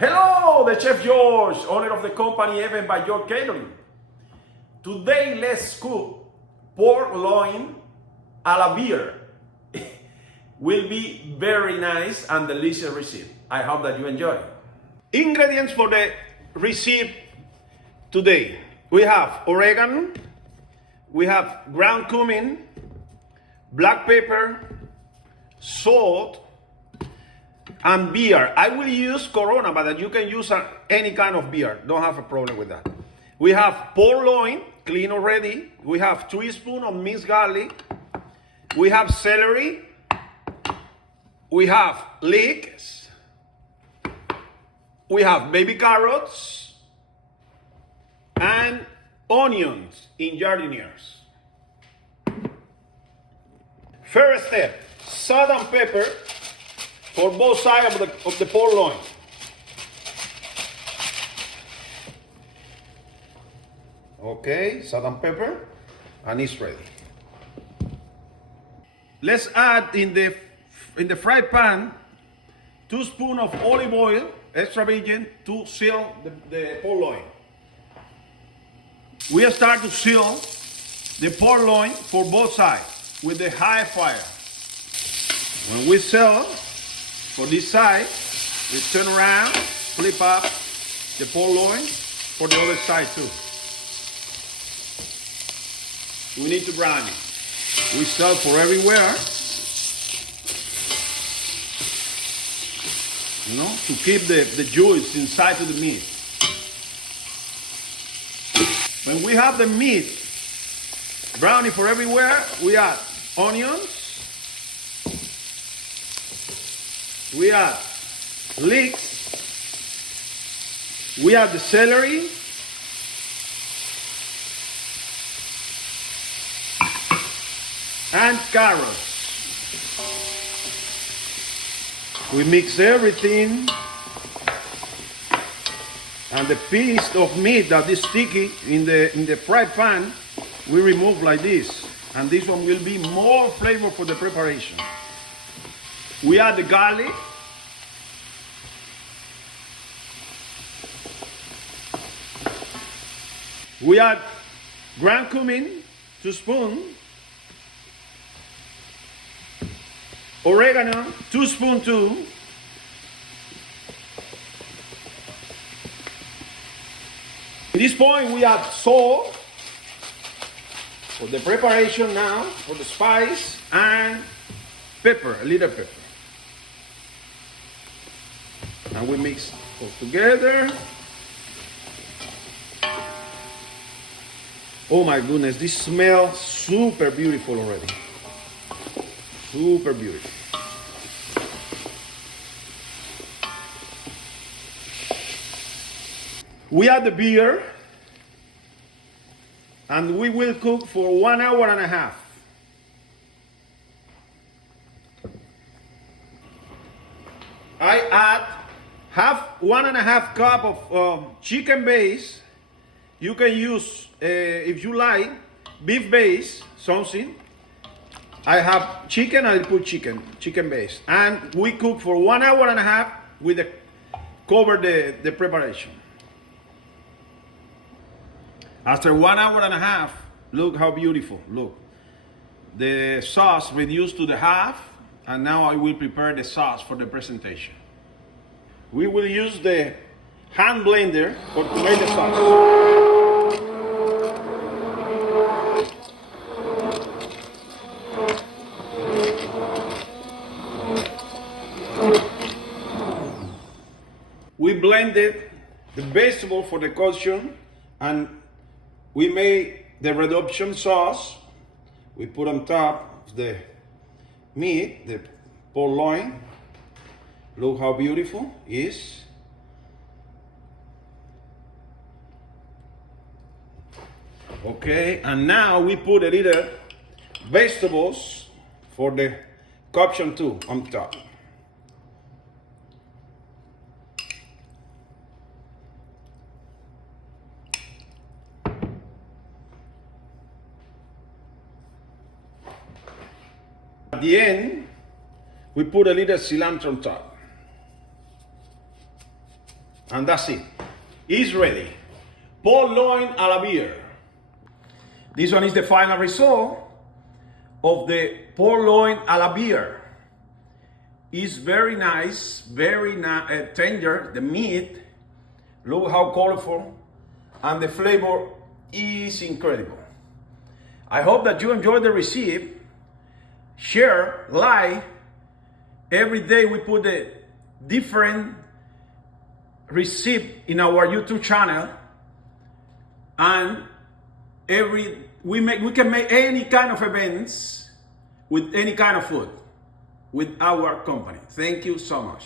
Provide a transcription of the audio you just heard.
Hello, the Chef George, owner of the company Even by Your Catering. Today, let's cook pork loin a la beer. Will be very nice and delicious recipe. I hope that you enjoy. Ingredients for the recipe today. We have oregano, we have ground cumin, black pepper, salt, and beer. I will use Corona, but you can use any kind of beer. Don't have a problem with that. We have pork loin, clean already. We have 3 spoons of minced garlic. We have celery. We have leeks. We have baby carrots and onions in jardinières. First step, salt and pepper for both sides of the pork loin. Okay, salt and pepper, and it's ready. Let's add in the fry pan 2 spoons of olive oil, extra virgin, to seal the pork loin. We start to seal the pork loin for both sides with the high fire. When we seal for this side, we turn around, flip up the pork loin for the other side too. We need to brown it. We sell for everywhere, to keep the juice inside of the meat. When we have the meat browning for everywhere, we add onions, we add leeks, we add the celery, and carrots. We mix everything, and the piece of meat that is sticky in the fry pan, we remove like this, and this one will be more flavor for the preparation. We add the garlic, we add ground cumin, 2 spoons, oregano, 2 spoons too. At this point, we add salt for the preparation now, for the spice, and pepper, a little pepper. And we mix all together. Oh my goodness, this smells super beautiful already. Super beautiful. We add the beer, and we will cook for 1 hour and a half. I add 1.5 cups of chicken base. You can use, if you like, beef base, something. I have chicken, I put chicken base. And we cook for 1 hour and a half with cover the preparation. After 1 hour and a half, look how beautiful, look. The sauce reduced to the half, and now I will prepare the sauce for the presentation. We will use the hand blender to make the sauce. We blended the vegetable for the caution, and we made the reduction sauce. We put on top of the meat, the pork loin. Look how beautiful it is. Okay, and now we put a little vegetables for the caution too on top. At the end, we put a little cilantro on top. And that's it. It's ready. Pork loin a la beer. This one is the final result of the pork loin a la beer. It's very nice, very tender. The meat, look how colorful, and the flavor is incredible. I hope that you enjoyed the recipe. Share, like. Every day we put a different recipe in our YouTube channel, and we can make any kind of events with any kind of food with our company. Thank you so much.